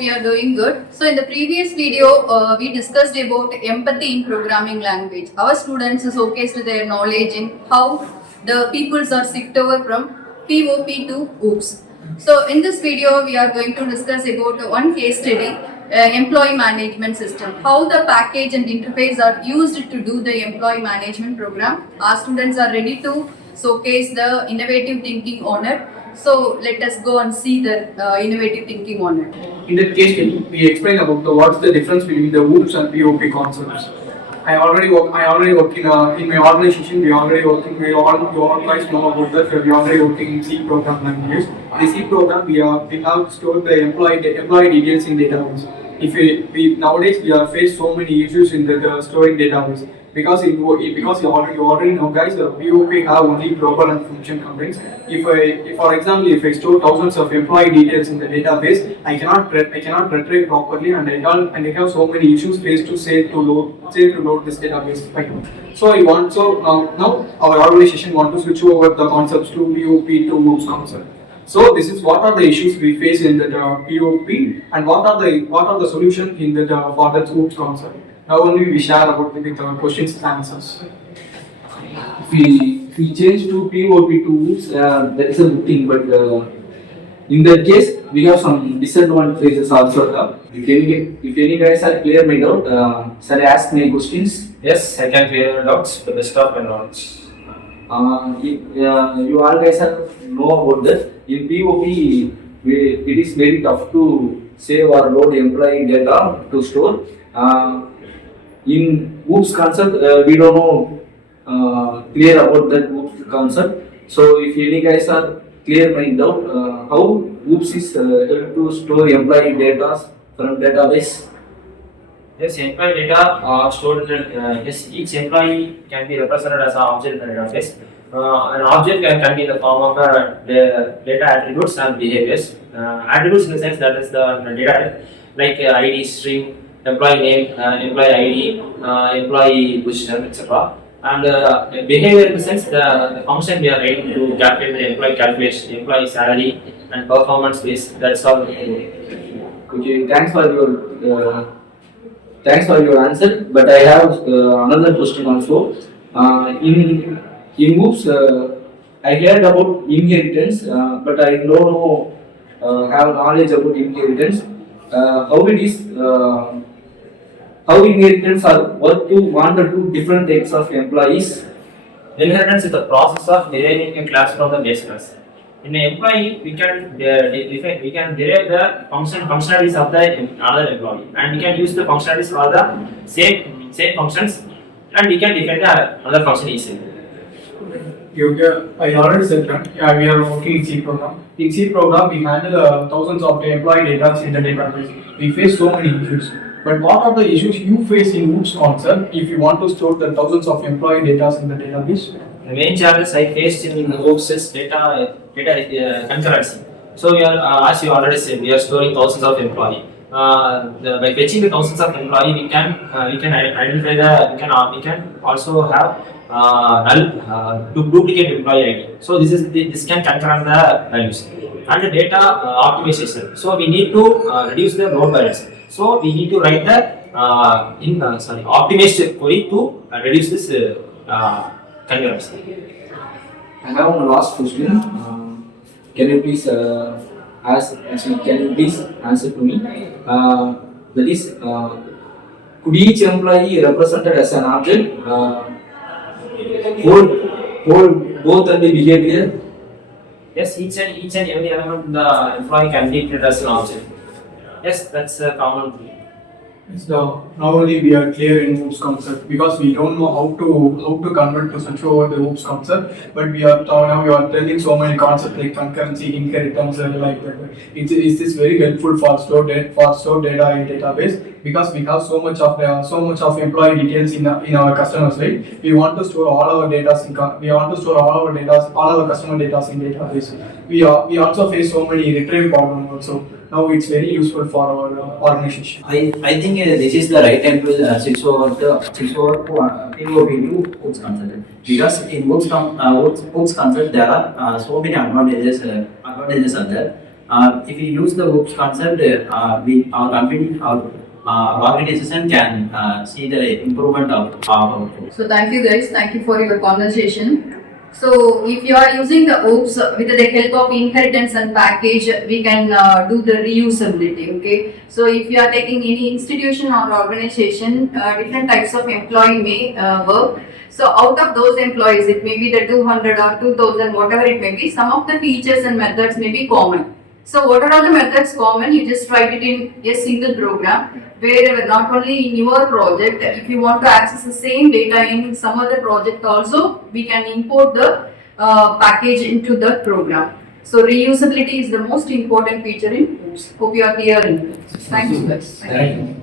hope you are doing good. So in the previous video, we discussed about empathy in programming language. Our students showcased their knowledge in how the peoples are shifted over from POP to OOPS. So in this video, we are going to discuss about one case study, employee management system, how the package and interface are used to do the employee management program. Our students are ready to showcase the innovative thinking on it. So let us go and see the innovative thinking on it. In that case study, we explain about what's the difference between the OOPS and POP concepts. I already work in my organization. We all guys know about that. We already working in C program language. In the C program, we have stored the employee details in database. If we nowadays we are faced so many issues in the storing database because you already know, guys, POP have only proper and function constraints. If for example, if I store thousands of employee details in the database, I cannot retrieve properly, and I have so many issues faced to load this database. So now our organization want to switch over the concepts to POP to OOPS concept. So this is what are the issues we face in the POP, and what are the solutions in the for that OOPS concept. Now only we share about the questions and answers. If we change to POP to OOPS, that is a good thing, but in that case we have some disadvantages also. If any guys are clear my doubt, shall I ask my questions? Yes, I can clear your doubts to the best of my knowledge. You all guys know about that. In POP, it is very tough to save or load employee data to store. In OOPS concept, we don't know clear about that OOPS concept. So if any guys are clear my doubt, how OOPS is help to store employee data from database? Yes, employee data are stored in yes, each employee can be represented as an object in the database. An object can be in the form of the data attributes and behaviors. Attributes in the sense that is the data like ID string, employee name, employee ID, employee position, etc. And behavior in the sense the function we are writing to calculate the employee calculation, employee salary and performance base. That's all. Okay, thanks for your answer. But I have another question also. In OOPS, I heard about inheritance, but I don't know have knowledge about inheritance. How it is? How inheritance are work to one or two different types of employees? Inheritance is the process of deriving a class from the base class. In an employee, we can derive the functionalities of the another employee, and we can use the functionalities for the same functions, and we can define the other function easily. I already said that. Yeah, we are working in C program. In C program, we handle thousands of the employee data in the database. We face so many issues. But what are the issues you face in OOPS concept if you want to store the thousands of employee data in the database? The main challenges I faced in OOPS is data concurrency. So we are, as you already said, we are storing thousands of employees. By fetching the thousands of employees, we can identify we can also have duplicate employee ID. So this can concurrent the values and the data optimization. So we need to reduce the load balance. So we need to write the optimized query to reduce this concurrency. I have one last question. Can you please answer to me? That is, could each employee represented as an object hold both the behavior? Yes, each and every element in the employee can be treated as an object. Yes, that's a common thing. So now only we are clear in OOPS concept because we don't know how to convert to switch over the OOPS concept, but we are telling so many concepts like concurrency, inheritance, and like that. It is very helpful for stored data in database because we have so much of employee details in our customers, right? We want to store all our data all our customer data in database. We also face so many retrieve problems also. Now it's very useful for our organization. I think this is the right time to switch over to POP to OOPS concept, because in OOPS concept there are so many advantages are there. if we use the OOPS concept, our company, our organization can see the improvement of our output. So thank you guys, thank you for your conversation. So if you are using the OOPS with the help of inheritance and package, we can do the reusability, okay. So if you are taking any institution or organization, different types of employee may work. So out of those employees, it may be the 200 or 2000, whatever it may be, some of the features and methods may be common. So what are all the methods common? You just write it in a single program, where not only in your project, if you want to access the same data in some other project also, we can import the package into the program. So reusability is the most important feature in OOPS. Hope you are clear in this. Thanks guys. Thank you.